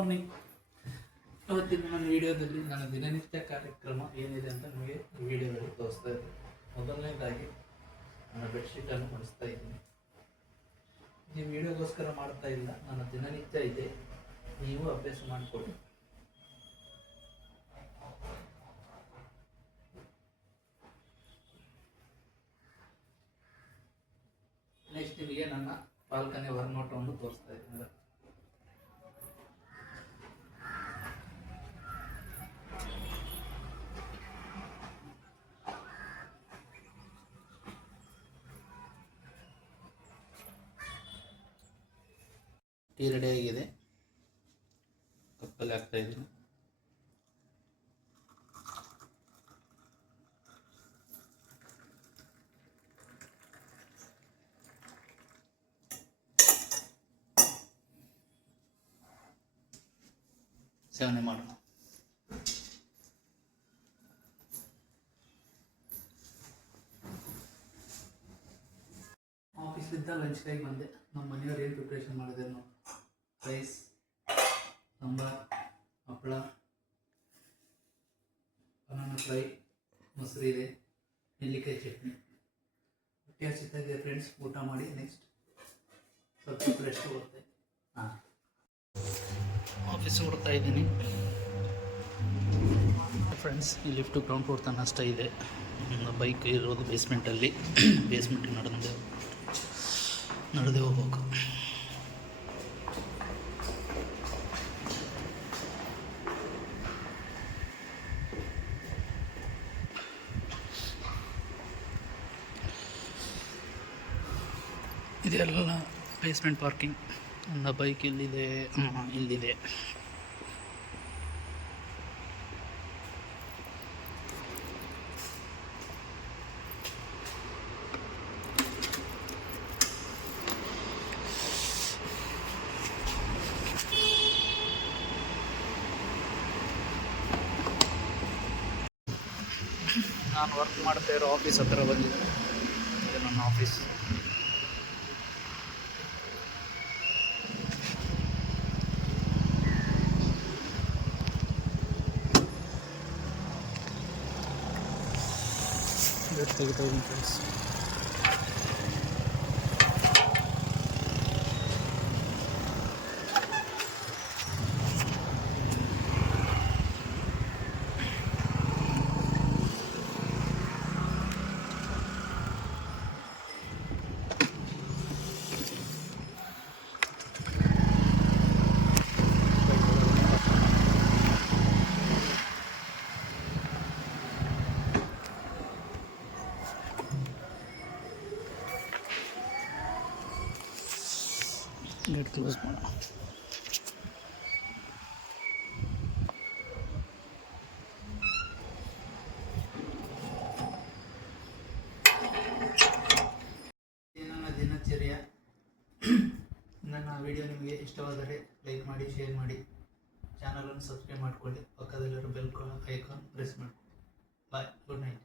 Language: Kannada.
ಮಾರ್ನಿಂಗ್. ಇವತ್ತಿನ ನನ್ನ ವಿಡಿಯೋದಲ್ಲಿ ನನ್ನ ದಿನನಿತ್ಯ ಕಾರ್ಯಕ್ರಮ ಏನಿದೆ ಅಂತ ನಿಮಗೆ ಈ ವಿಡಿಯೋದಲ್ಲಿ ತೋರಿಸ್ತಾ ಇದ್ದೀನಿ. ಮೊದಲನೇದಾಗಿ ನನ್ನ ಬೆಡ್ಶೀಟನ್ನು ಹೊಲಿಸ್ತಾ ಇದ್ದೀನಿ. ಈ ವಿಡಿಯೋಗೋಸ್ಕರ ಮಾಡ್ತಾ ಇಲ್ಲ, ನನ್ನ ದಿನನಿತ್ಯ ಇದೆ, ನೀವು ಅಭ್ಯಾಸ ಮಾಡಿಕೊಳ್ಳಿ. ನೆಕ್ಸ್ಟ್ ನಿಮಗೆ ನನ್ನ ಬಾಲ್ಕನಿ ಹೊರನೋಟವನ್ನು ತೋರಿಸ್ತಾ ಇದ್ದೀನಿ. ಟೀ ರೆಡಿ ಆಗಿದೆ, ಕಪ್ಪಲ್ಲಿ ಹಾಕ್ತಾ ಇದ್ದೀನಿ. ಸೇವನೆ ಮಾಡೋಣ. ಆಫೀಸ್ಲಿದ್ದ ಲಂಚ್ ಟೈಮ್ ಬಂದೆ. ನಮ್ಮ ಮನೆಯವ್ರು ಏನು ಪ್ರಿಪ್ರೇಷನ್ ಮಾಡಿದ್ದಾರೆ ನಾವು, ರೈಸ್, ಸಾಂಬಾರ್, ಹಪ್ಪಳ, ಬನಾನಾ ಫ್ರೈ, ಮೊಸರು ಇದೆ, ನೆಲ್ಲಿಕಾಯಿ ಚಟ್ನಿ. ಹೊಟ್ಟೆ ಹಸಿತಾ ಇದೆ ಫ್ರೆಂಡ್ಸ್. ಊಟ ಮಾಡಿ ನೆಕ್ಸ್ಟ್ ಸ್ವಲ್ಪ ರೆಸ್ಟ್ ಹೋಗುತ್ತೆ. ಆಫೀಸಿಗೆ ಹೊಡ್ತಾ ಇದ್ದೀನಿ ಫ್ರೆಂಡ್ಸ್. ಈ ಲಿಫ್ಟು ಗ್ರೌಂಡ್ ಫ್ಲೋರ್ ತನಕ ಅಷ್ಟೇ ಇದೆ. ಬೈಕ್ ಇರೋದು ಬೇಸ್ಮೆಂಟಲ್ಲಿ. ಬೇಸ್ಮೆಂಟಿಗೆ ನಡೆದೇ ಹೋಗ್ಬೇಕು. ಇದೆಲ್ಲ ಬೇಸ್ಮೆಂಟ್ ಪಾರ್ಕಿಂಗ್. ನನ್ನ ಬೈಕ್ ಇಲ್ಲಿದೆ, ಇಲ್ಲಿದೆ. ನಾನು ವರ್ಕ್ ಮಾಡ್ತಾ ಇರೋ ಆಫೀಸ್ ಹತ್ರ ಬಂದಿದ್ದೆ. ಇದು ನನ್ನ ಆಫೀಸ್. ತೆಗಿತಾ ಇದ್ದೀನಿ ಫ್ರೆಂಡ್ಸ್. ಗೇಟ್ ಕ್ಲೋಸ್ ಮಾಡೋಣ. ನನ್ನ ದಿನಚರ್ಯ. ನನ್ನ ವಿಡಿಯೋ ನಿಮಗೆ ಇಷ್ಟವಾದರೆ ಲೈಕ್ ಮಾಡಿ, ಶೇರ್ ಮಾಡಿ, ಚಾನಲನ್ನು ಸಬ್ಸ್ಕ್ರೈಬ್ ಮಾಡಿಕೊಳ್ಳಿ, ಪಕ್ಕದಲ್ಲಿರೋ ಬೆಲ್ ಐಕಾನ್ ಪ್ರೆಸ್ ಮಾಡಿ. ಬಾಯ್, ಗುಡ್ ನೈಟ್.